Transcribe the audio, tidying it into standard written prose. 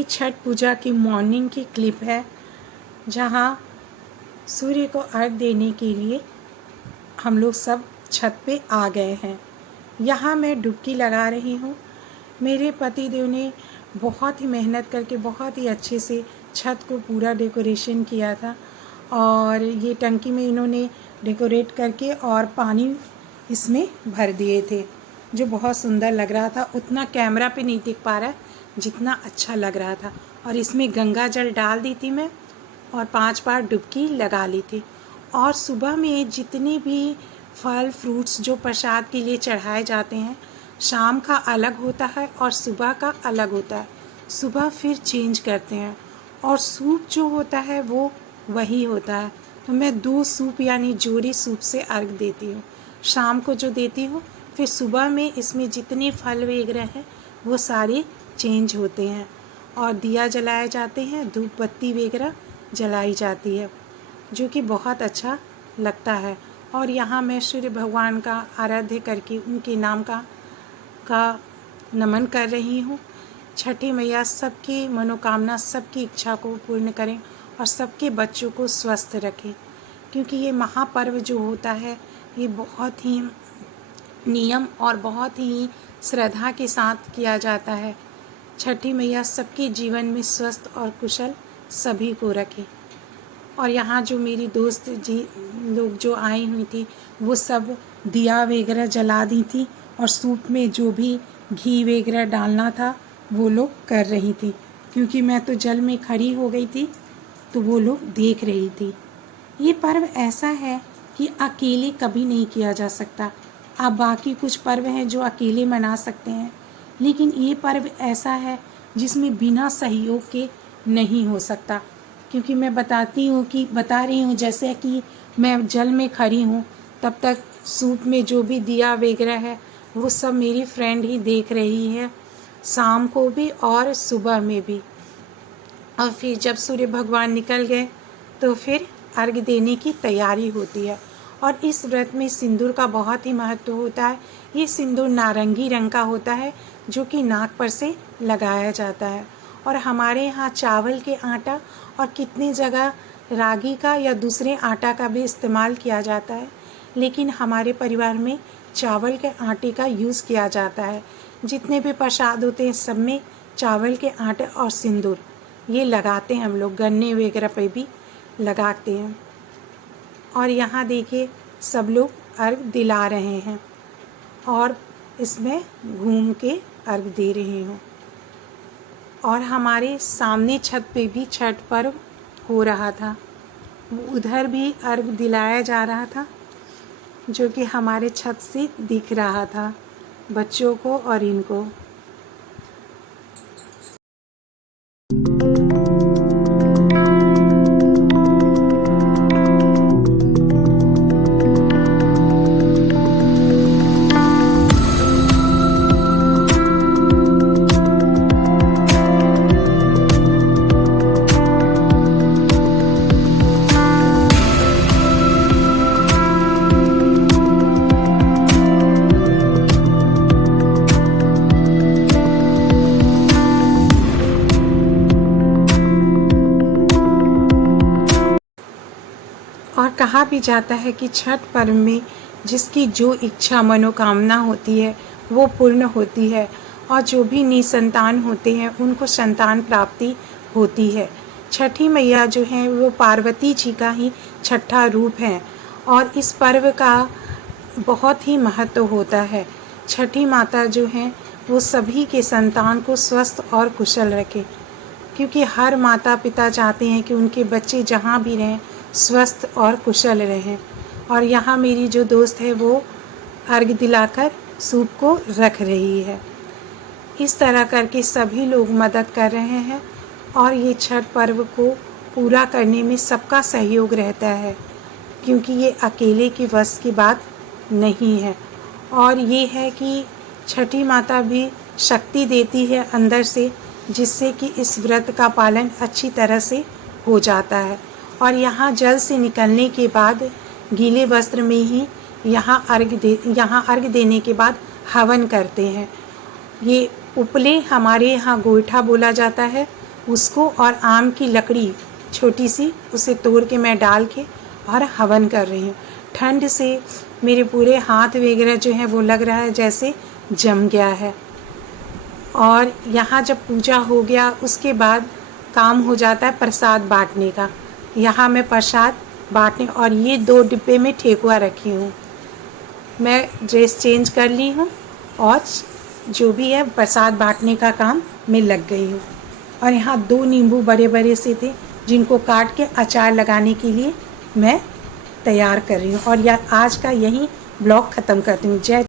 ये छठ पूजा की मॉर्निंग की क्लिप है, जहाँ सूर्य को अर्घ देने के लिए हम लोग सब छत पे आ गए हैं। यहाँ मैं डुबकी लगा रही हूँ। मेरे पतिदेव ने बहुत ही मेहनत करके बहुत ही अच्छे से छत को पूरा डेकोरेशन किया था, और ये टंकी में इन्होंने डेकोरेट करके और पानी इसमें भर दिए थे, जो बहुत सुंदर लग रहा था। उतना कैमरा पे नहीं दिख पा रहा है जितना अच्छा लग रहा था। और इसमें गंगा जल डाल दी थी मैं, और 5 बार डुबकी लगा ली थी। और सुबह में जितने भी फल फ्रूट्स जो प्रसाद के लिए चढ़ाए जाते हैं, शाम का अलग होता है और सुबह का अलग होता है। सुबह फिर चेंज करते हैं, और सूप जो होता है वो वही होता है। तो मैं 2 सूप यानी जोड़ी सूप से अर्घ देती हूँ। शाम को जो देती हूँ, फिर सुबह में इसमें जितने फल वगैरह हैं वो सारे चेंज होते हैं, और दिया जलाए जाते हैं, धूप बत्ती वगैरह जलाई जाती है, जो कि बहुत अच्छा लगता है। और यहाँ मैं सूर्य भगवान का आराध्य करके उनके नाम का नमन कर रही हूँ। छठी मैया सबकी मनोकामना, सबकी इच्छा को पूर्ण करें और सबके बच्चों को स्वस्थ रखें, क्योंकि ये महापर्व जो होता है ये बहुत ही नियम और बहुत ही श्रद्धा के साथ किया जाता है। छठी मैया सबके जीवन में स्वस्थ और कुशल सभी को रखे। और यहाँ जो मेरी दोस्त जी लोग जो आई हुई थी, वो सब दिया वगैरह जला दी थी, और सूप में जो भी घी वगैरह डालना था वो लोग कर रही थी, क्योंकि मैं तो जल में खड़ी हो गई थी, तो वो लोग देख रही थी। ये पर्व ऐसा है कि अकेले कभी नहीं किया जा सकता। आप बाकी कुछ पर्व हैं जो अकेले मना सकते हैं, लेकिन ये पर्व ऐसा है जिसमें बिना सहयोग के नहीं हो सकता। क्योंकि मैं बता रही हूँ जैसे कि मैं जल में खड़ी हूँ, तब तक सूप में जो भी दिया वगैरह है वो सब मेरी फ्रेंड ही देख रही है, शाम को भी और सुबह में भी। और फिर जब सूर्य भगवान निकल गए तो फिर अर्घ देने की तैयारी होती है। और इस व्रत में सिंदूर का बहुत ही महत्व होता है। ये सिंदूर नारंगी रंग का होता है, जो कि नाक पर से लगाया जाता है। और हमारे यहाँ चावल के आटा और कितनी जगह रागी का या दूसरे आटा का भी इस्तेमाल किया जाता है, लेकिन हमारे परिवार में चावल के आटे का यूज़ किया जाता है। जितने भी प्रसाद होते हैं सब में चावल के आटे और सिंदूर ये लगाते हैं हम लोग, गन्ने वगैरह पे भी लगाते हैं। और यहाँ देखिए सब लोग अर्घ दिला रहे हैं, और इसमें घूम के अर्घ दे रही हूँ। और हमारे सामने छत पे भी छठ पर्व हो रहा था, उधर भी अर्घ दिलाया जा रहा था, जो कि हमारे छत से दिख रहा था बच्चों को और इनको। और कहा भी जाता है कि छठ पर्व में जिसकी जो इच्छा मनोकामना होती है वो पूर्ण होती है, और जो भी निसंतान होते हैं उनको संतान प्राप्ति होती है। छठी मैया जो हैं वो पार्वती जी का ही छठा रूप है, और इस पर्व का बहुत ही महत्व होता है। छठी माता जो हैं वो सभी के संतान को स्वस्थ और कुशल रखे, क्योंकि हर माता पिता चाहते हैं कि उनके बच्चे जहाँ भी रहें स्वस्थ और कुशल रहें। और यहाँ मेरी जो दोस्त है वो अर्घ दिलाकर सूप को रख रही है। इस तरह करके सभी लोग मदद कर रहे हैं, और ये छठ पर्व को पूरा करने में सबका सहयोग रहता है, क्योंकि ये अकेले की वश की बात नहीं है। और ये है कि छठी माता भी शक्ति देती है अंदर से, जिससे कि इस व्रत का पालन अच्छी तरह से हो जाता है। और यहाँ जल से निकलने के बाद गीले वस्त्र में ही यहाँ अर्घ देने के बाद हवन करते हैं। ये उपले हमारे यहाँ गोईठा बोला जाता है, उसको और आम की लकड़ी छोटी सी उसे तोड़ के मैं डाल के और हवन कर रही हूँ। ठंड से मेरे पूरे हाथ वगैरह जो है वो लग रहा है जैसे जम गया है। और यहाँ जब पूजा हो गया उसके बाद काम हो जाता है प्रसाद बांटने का। यहाँ मैं प्रसाद बांटने और ये 2 डिब्बे में ठेकुआ रखी हूँ। मैं ड्रेस चेंज कर ली हूँ और जो भी है प्रसाद बांटने का काम में लग गई हूँ। और यहाँ 2 नींबू बड़े बड़े से थे जिनको काट के अचार लगाने के लिए मैं तैयार कर रही हूँ। और आज का यही ब्लॉग ख़त्म करती हूँ। जय